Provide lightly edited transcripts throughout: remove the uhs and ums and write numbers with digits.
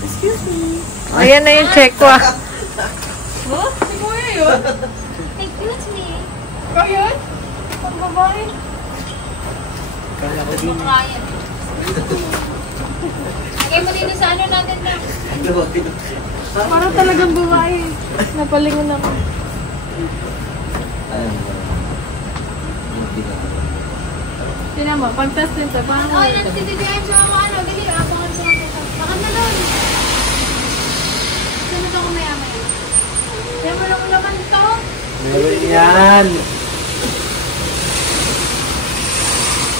Excuse me. Ayan na yung check ko ah. Huh? Si Kuya yun? Excuse me. Ikaw yun? Ang babae. Kala ko din. Ryan. Lagay mo dito sa ano natin na. Parang talagang babae. Napalingon naman. Tinan mo, pag-test din ito. Parang Ay, nagtitidihan siya ako ano. Dili, abangan ko lang. Bakit na doon? Sunod ako maya-maya. Kaya mo lang naman ito. Meron yan.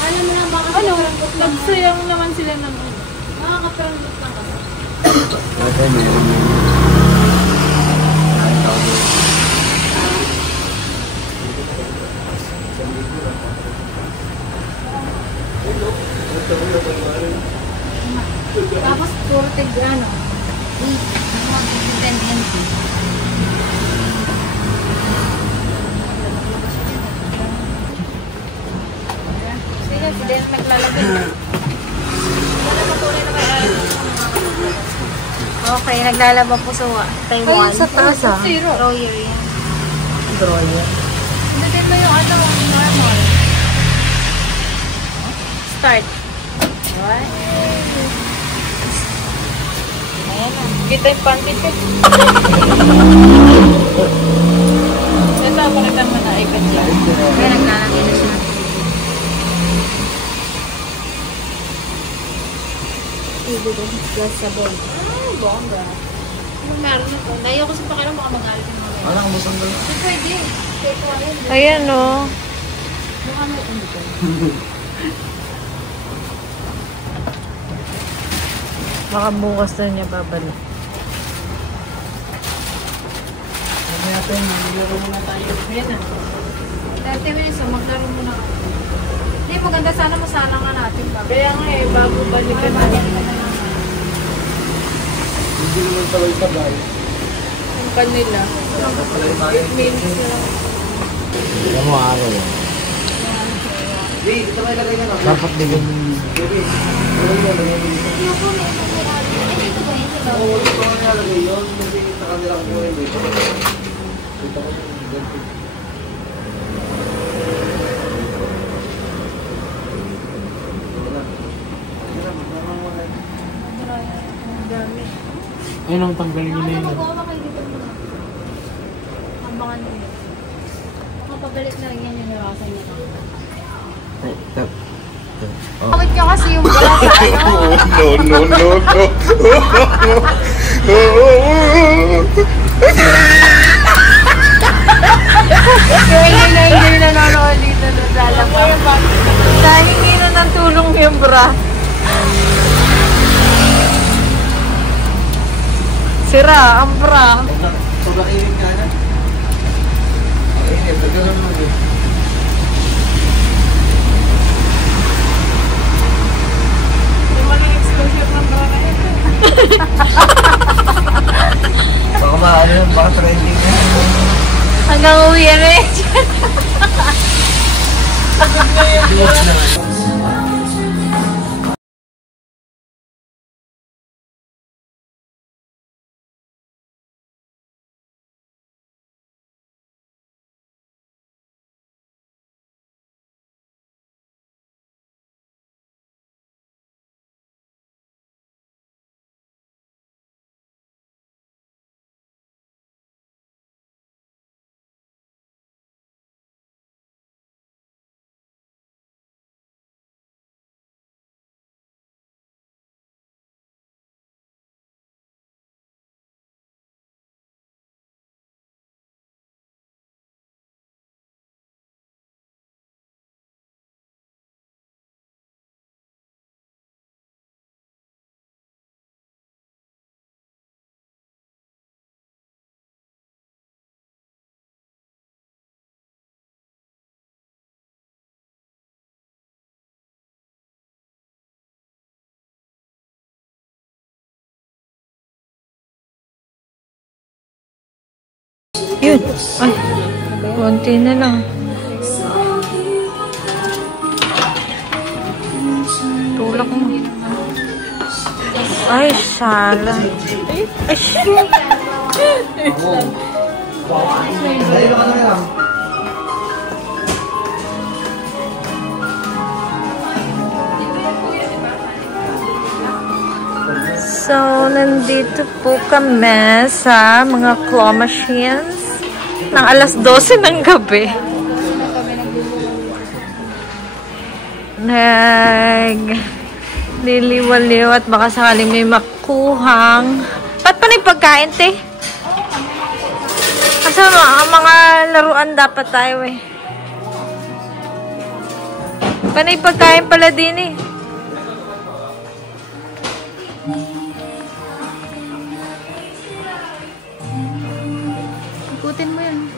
Alam mo lang baka ano, nagsayang naman sila ng ano. makakaperanggot lang kasi. Okay, meron yan. Tapos puro tigrano. Tendency. Sige, sila na naglalagay. Wala pa tunay na may Okay, naglalaba po sa Taiwan. Ay, sa taas ah. Drawer yan. Drawer. Pindutin mo yung ano, normal. Start. What? Ayan na. Kita yung panty check. Ito, palitan mo na iPad yan. Kaya naglalagay na siya. Plus sa ball. Ah, bongga. Anong meron na po? Layo ko sa pakilang baka magalit yung mga Wala kang musang gano'n. Hindi pwede. Kaya ko ayun. Ayan o. Mukha mo ito dito. Baka bukas na niya babalik. Ano natin, maglaro muna tayo. Ayan na. 30 minutes, so maglaro muna ako. Hindi, maganda sana masala nga natin ba? Kaya nga eh, bago balikan na. Hindi naman sabay-sabay. Yung kanila. Dapat pala yung mga 8 minutes na lang. Hindi mo araw yan. Hindi, ito may lagay ka na. Dapat din yung... Baby, ano yun? Yung po, may pagkakali. Ay, ito ba? Ito ba? Oo, ito ang nalagay yun. Kasi sa kanila ko yun. Ito ko yung... Ayun ang tanggalin nyo na yun. Magawa kayo dito muna. Abangan mo yun. Makapabalik na rin yan yung narasan niya. Bakit ka kasi yung bala sa ano? No. Kaya hindi nanonood dito na lalaba. Nahingi na ng tulong yung bra. Sira ang bra. Sobrang init ka na. Init, pagkaroon mo din. Yung walang exposure ng bra na ito. Baka trending na. Hanggang uwi na eh. Duwas naman. Yun. Ay, konti na lang. Tulak mo. Ay, sala. Ay, shit. So, nandito po kami sa mga claw machines ng alas 12 ng gabi. Liliwaliw at baka sakaling may makuhang. Ba't pa nagpagkain, te? Kasi mga laruan dapat tayo eh. Panay pagkain pala din eh. Ikutin mo yun.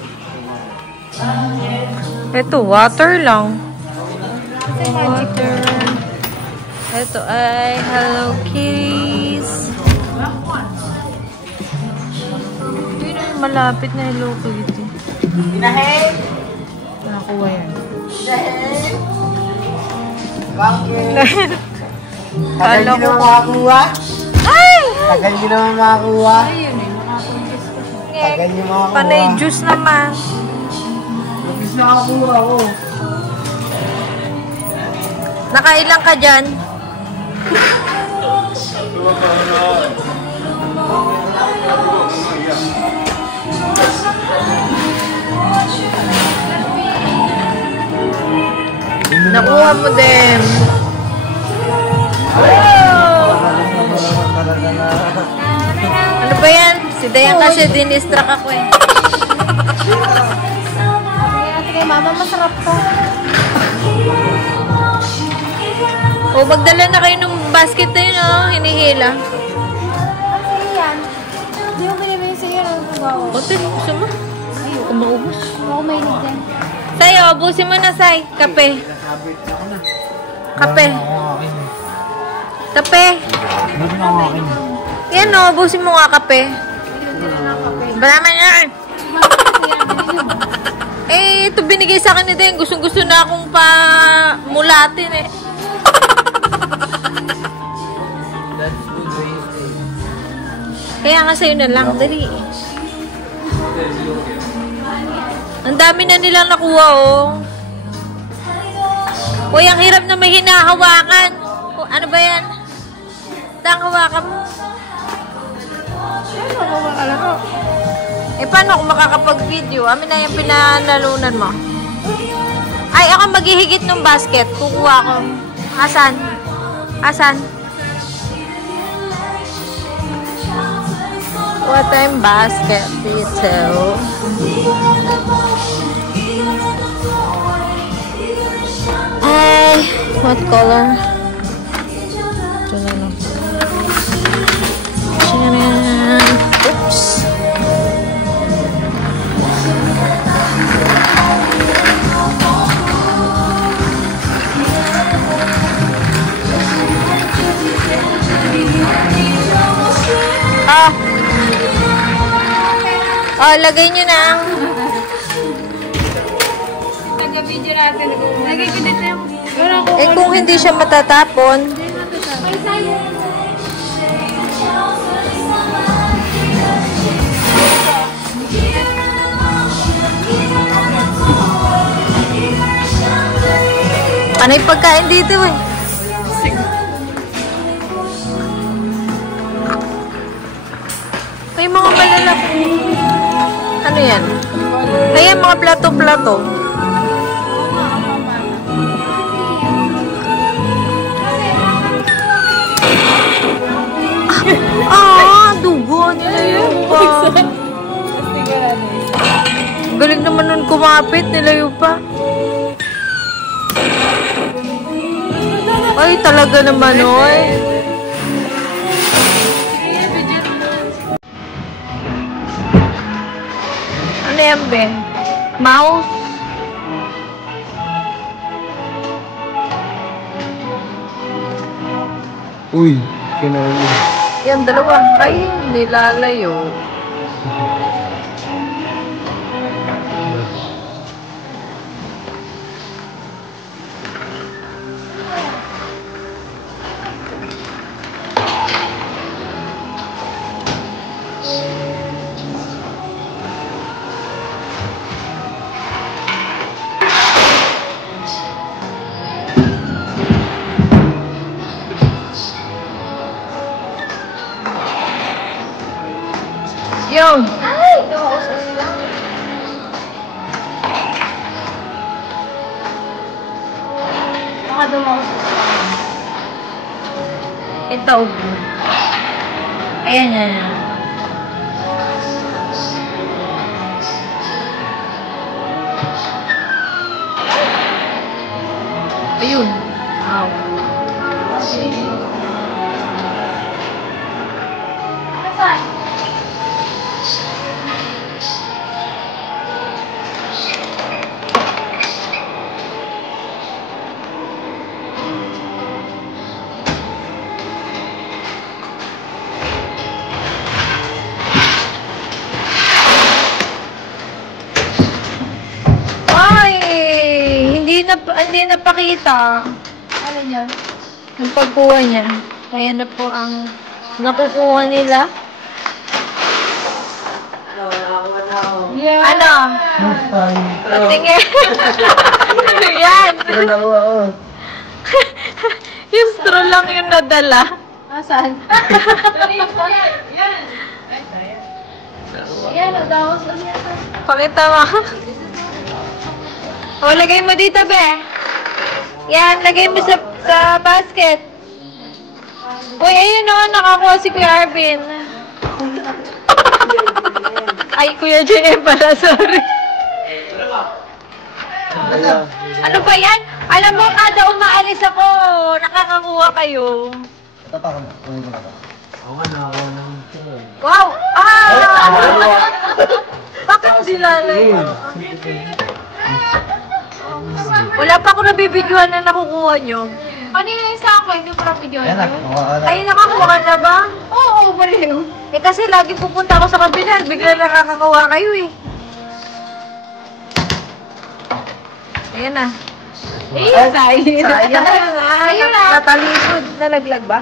Ito, water lang. Water. Ito ay Hello Kitties. Yun ay malapit na Hello Kitty. Inahin! Nakakuha yan. Inahin! Bakit? Tagal Kala nyo ko. naman makakuha? Ay! Tagal nyo naman makakuha? Ayun eh, nakapag-juice ko siya. Tagal nyo makakuha? Panay juice naman. Mabis nakakuha ako. Nakailang ka dyan? Nakuha mo din. Ano ba yan? Si Dayan kasi dinistract ako eh. Kaya kay mama, masarap to. O, magdala na kayo ng basket na yun, oh. Hinihila. Kasi yan. Hindi mo binibili sa iyo ng bawa. O, ito, gusto mo? Ayoko maubos. Ako may din. Say, ubusin mo na, Say. Kape. Kape. Kape. Yan, oh. Ubusin mo nga kape. Balaman yan. Eh, ito binigay sa akin ni Den. Gustong-gusto na akong pa-mulatin eh. Kaya nga sa'yo na lang. Dali. Ang dami na nilang nakuha, oh. Uy, ang hirap na may hinahawakan. O, ano ba yan? Tang hawakan mo. Ano ako makalaro? Eh, paano ako makakapag-video? Amin na yung pinanalunan mo. Ay, ako maghihigit ng basket. Kukuha ko. Asan? Asan? What time basket dito? Ay, what color? Ito na lang. Tcharan! Oops! Oh, lagay nyo na. Nag-video natin. Lagay ko dito yung... Eh, kung hindi siya matatapon. May sayo. Panay pagkain dito eh. May mga malalaki. Ano yan? Ayan, mga plato-plato. Dugo nila yun pa. Galing naman nun kumapit, nilayo pa. Ay, talaga naman, oy. Ano yan, Ben? Mouse? Uy, kinali. Yan, dalawa. Ay, nilalayo. Ito. Ayan, yan. Ayun. Wow. Ay, hindi napakita. Ano niya? Yung pagkuha niya. Kaya na po ang nakukuha nila. Ano? Tingin. Yan. Yung straw lang yung nadala. Asan? Yan, nadawas lang yan. Pakita mo. O, lagay mo dito, be. Yan, lagay mo sa basket. Uy, ayun o, nakakuha si Kuya Arvin. Ay, Kuya JM pala, sorry. Ano ba yan? Alam mo, kada umaalis ako, nakakakuha kayo. Wow! Bakit sila na yun? Wala pa ako nabibidyoan na nakukuha nyo. Ano yung isa ako? Hindi ko na video yun. Ay, nakakuha ka na ba? Oo, pareho. Eh kasi lagi pupunta ako sa kabinan, bigla nakakakuha kayo eh. Ayan na. Sayang na. Ayun na. Natalikod. Nalaglag ba?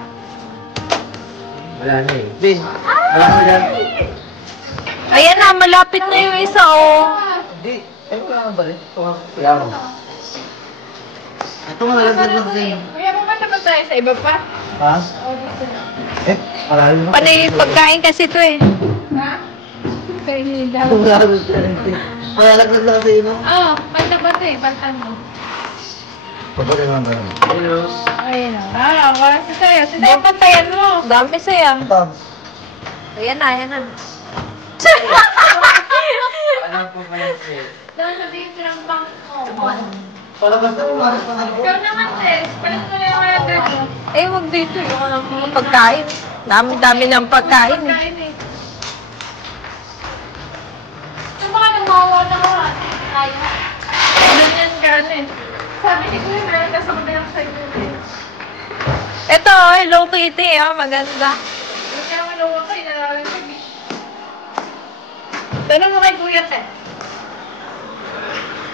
Wala na eh. Bin, wala mo dyan. Ayan na, malapit na yung isa oh. Hindi. Eh, wala ba rin? Wala mo. Ito nga, nalaglag lang sa'yo. Kuya, pumunta ba tayo sa iba pa? Ha? Eh, marami mo. Panay pagkain kasi to eh. Ha? Kaya hindi daw. Malalaglag lang sa'yo, no? Oo, banta ba ito eh? Bantan mo. Pagpagay naman ba naman? Hello. Ayun o. Wala si Sayo. Si Sayo, pantayan mo. Dami sayang. Tom. Ayan na, ayan na. Alam ko ba yan sa'yo? Doon sa dito ng bank mo. Palabas na umaras pa nga. Ikaw naman, Tess. Palit mo na yung mga dress. Eh, wag dito yung ano, mga pagkain. Dami-dami ng pagkain eh. Kain eh. Sa mga namawa na ko, tayo. Ganyan ka eh. Sabi ni Kuya, meron ka sa kabilang side mo eh. Ito, Hello Kitty ah, maganda. Hindi ka naman nawa kayo, nalalang sabi. Tanong mo kay Kuya, Tess.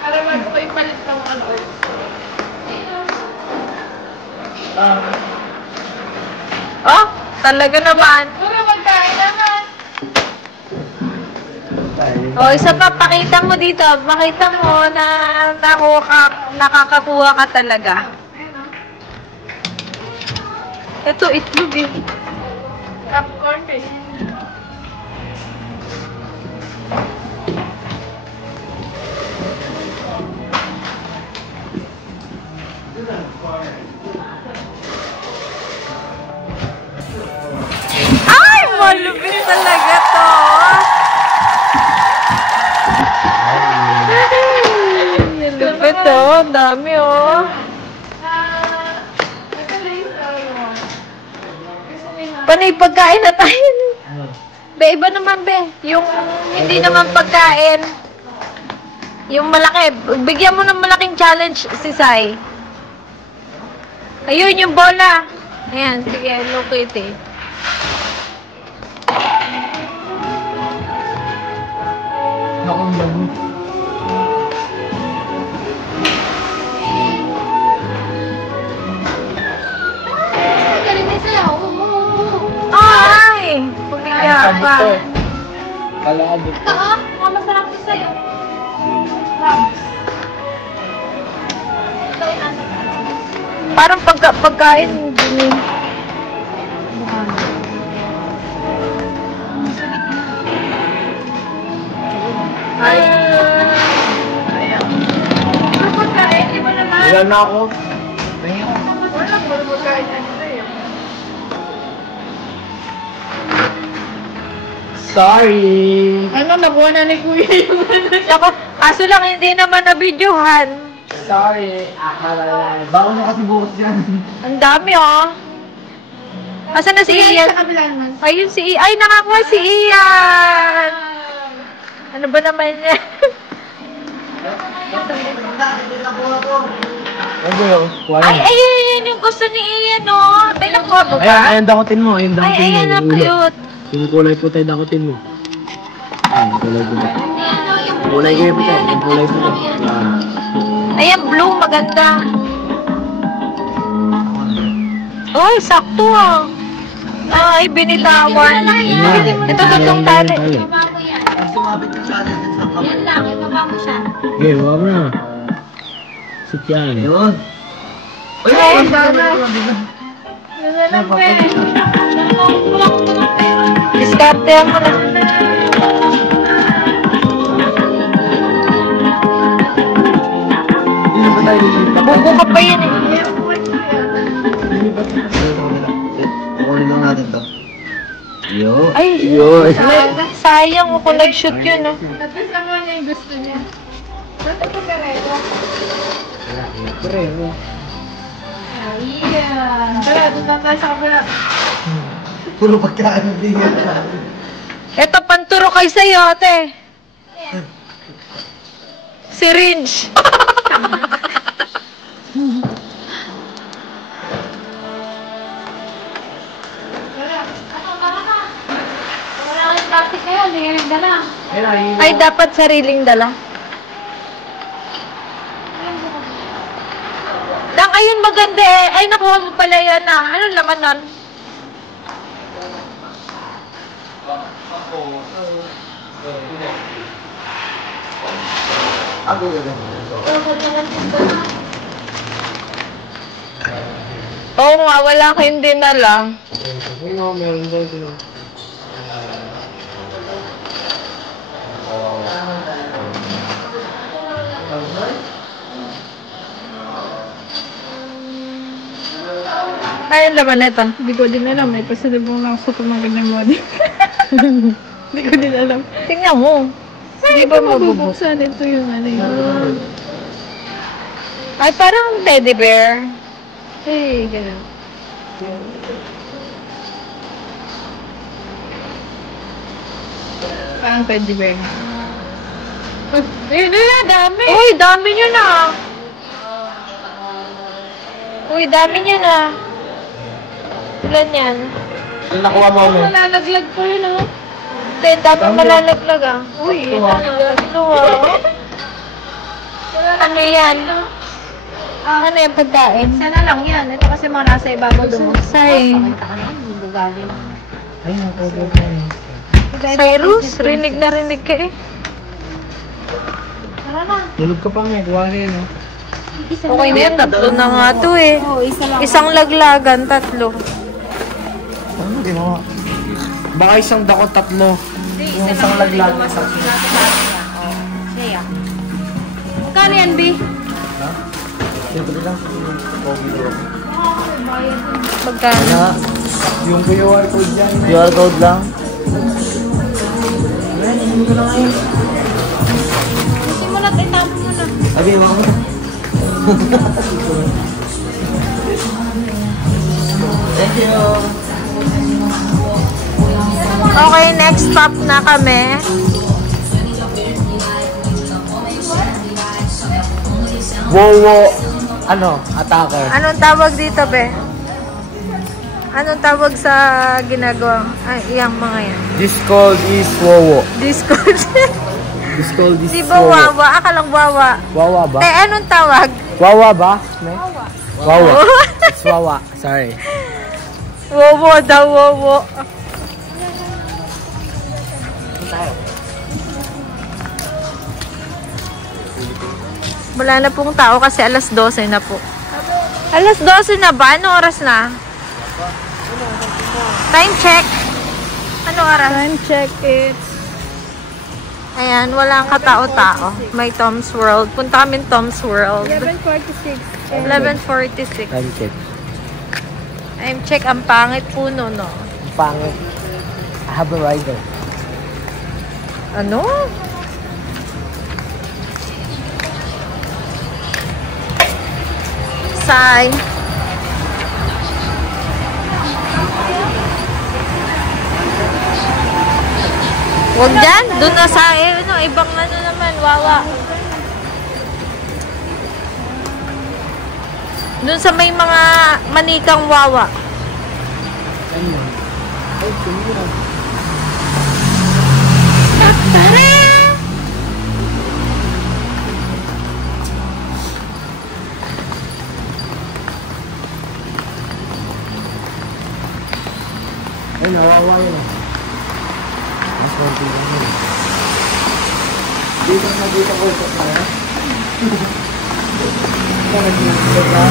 Para bago ko ipalit ng ano. Oh, talaga naman. Kuya, magkain naman. Oh, isa pa, pakita mo dito. Pakita mo na nakakakuha ka talaga. Ito, itlog eh. Popcorn eh. Ay, malupit talaga to. Nilupit to. Ang dami oh. Panay pagkain na tayo. Be, iba naman be. Yung hindi naman pagkain. Yung malaki. Bigyan mo ng malaking challenge si Sai. Ayun, yung bola. Ayan, sige, Hello Kitty. Nakong lang. Galing din sila. Ay! Pumiga pa. Kalabot. Oo, mga masarap din sa'yo. Ito yung nasa. Parang pagkain din. Ay. Ano pagkain? Di ba naman? Wala na ako. Tingin ako. Wala mo pagkain. Ano sa'yo? Sorry. Ano, nakuha na ni Kuya yung Ako, kaso lang hindi naman na-videohan. Sorry. Akala. Bako na kasi bukas yan. Ang dami, oh. Asan na si Ian? sa kabila naman. Ayun si Ian. Ay, nakakuha si Ian. Ano ba naman niya? Ano yun? Ay, ayun yung gusto ni Ian, oh. Tay, nakuha mo ba? Ayan, dakutin mo. Ayan, dakutin Ay, mo. ayan, ang cute. Yung kulay puti, dakutin mo. Ayan, kulay puti. Kulay kayo puti. Yung kulay puti. Ayan, blue, maganda. Ay, sakto, ah. Ay, binitawan. Ito, tatlong tali. Yan lang, ibaba mo siya. Okay, wala mo na. Sit yan. Yun. Ay, diskarte mo na. Buko ka pa yan, eh. Kukunin lang natin to. Yo. Ay, Yo. sayang kung nag-shoot yun, oh. Tapos naman niya yung gusto niya. Ba't ito kareto? Pero, Ayan. Tara, doon na tayo sa kabila. puro pagkaan din yan. Ito, panturo kay sa'yo, ate. Syringe. Tara, ako, tara na. Wala kayong plastic kayo, hindi kayo nagdala. Ay, dapat sariling dala. Dang, ayun maganda eh. Ay, nakuha mo pala yan ah. Anong laman nun? Ako ganda. Oo nga, wala kayong dinala. Ano, meron tayo. Ay, ang laman nito. Hindi ko din alam, may pasalubong lang sa magandang model. Hindi ko din alam. Tingnan mo. Hindi ba mabubuk? Mabubuksan ito yung ano yun. Ay, parang teddy bear. Hey, gano'n. Parang teddy bear. Ayun na, dami. Uy, dami nyo na. Uy, dami nyo na. Ilan yan? Ano nakuha mo mo? Malalaglag pa yun, oh. Hindi, dapat malalaglag ah. Uy, tatlo ah. Ano yan? Ano yung pagkain? Sana lang yan. Ito kasi mga nasa ibabaw doon. Say. Ay, nakuha mo. Cyrus, rinig na rinig ka eh. Tara na. Tulog ka pa nga, kuha rin, no? Okay na yan, tatlo na nga to eh. Oo, isa lang. Isang laglagan, tatlo. Ano ginawa? Baka isang dako tatlo. Yung isang laglag. Siya. Magkano yan, B? Siyempre lang. Magkano? Na, yung QR code dyan. QR code lang. Ayan, hindi ko na ngayon. Simulat, itapon mo na. Sabi mo mo. Thank you. Okay, next stop na kami. Wowo. Ano? Attacker. Anong tawag dito, be? Anong tawag sa ginagawa? Ay, iyang mga yan. This called is Wowo. Discord. This called is Di ba wawa? Akalang wawa. Wawa ba? Eh, anong tawag? Wawa ba? Wawa. It's Wawa. Sorry. Wowo daw, wowo. Wala na pong tao kasi alas 12 na po. Alas 12 na ba? Anong oras na? Time check. Anong oras? Time check it. Ayan, walang katao-tao. May Tom's World. Punta kami Tom's World. 11:46. 11:46. Time check. Time check. Ang pangit po no. Ang pangit. I have a rider. Ano? Sai. Huwag dyan. Doon na sa ibang ano naman. Wawa. Doon sa may mga manikang wawa. Ay, tumira. Ay, nawawa yun. Mas konti lang yun. Dito na dito ko ito kaya. Ito nag-dito ka.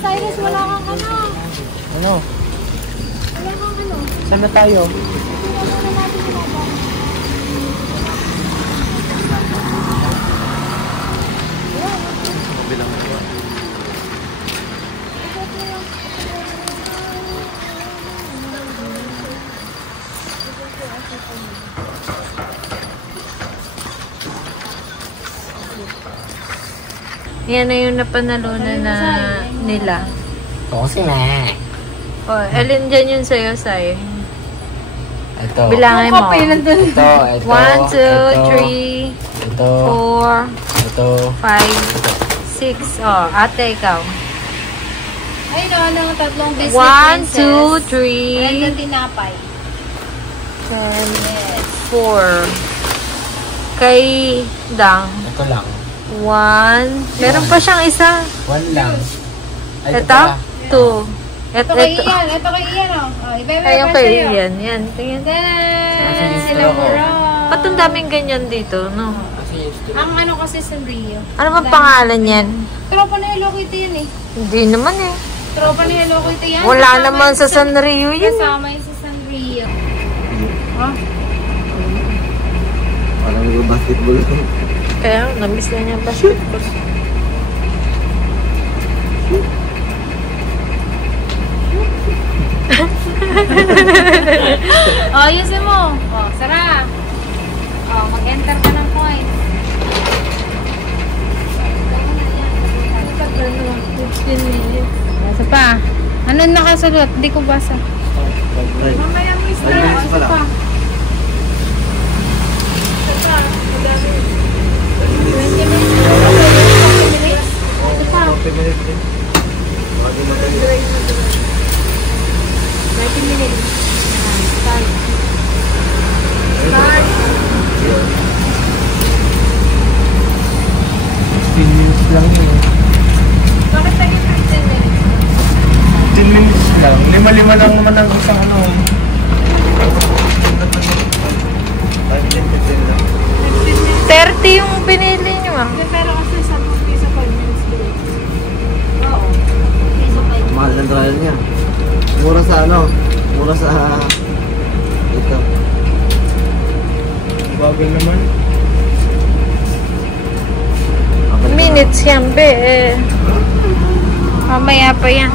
Cyrus, wala kang ano. Ano? Wala kang ano. Saan na tayo? Yan na yung napanalunan na nila. Oo, sila. O, alin dyan yun sa'yo, Sai? Ito. Bilangin mo. Ito. 1, 2, 3, Ito. 4, Ito. 5, 6. O, ate, ikaw. Ay, no, ano, tatlong Disney 1, 2, princess. 3, And tinapay. 4. Kay Dang. Ito lang. 1. Meron pa siyang isa. 1 lang. Ay, Ito? 2. Ito kay Ian. Ito kay Ian, oh. Ayun kay Ian. Yan. Tingin. Then, sila Mura. Ba't ang daming ganyan dito, no? Ang ano kasi Sanrio. Ano bang pangalan yan? Tropa na Hello Kitty yan eh. Hindi naman eh. Tropa ni Hello Kitty yan. Wala Kasama naman yun sa Sanrio yun. Kasama yun sa Sanrio. Oh. Parang nag-basketball lang. Kaya, namiss na niya basketball. Oh, ayusin mo. Oh, Sara. Oh, mag-enter ka ng coins. Basa pa. Ano nakasulot? Hindi ko basa. Mamaya mo isa. Ay, bilis pala. Lang yun. Bakit tayo 15 minutes? 10 minutes lang. 5-5 lang naman ang isang ano. 30 yung pinili niyo, ah. Pero kasi 10 piso 5 minutes delay. Oo. Piso pa yun. Mahal ng trial niya. Mura sa ano? Mura sa... Ito. Bagal naman. Minutes yan, be. Mamaya pa yan.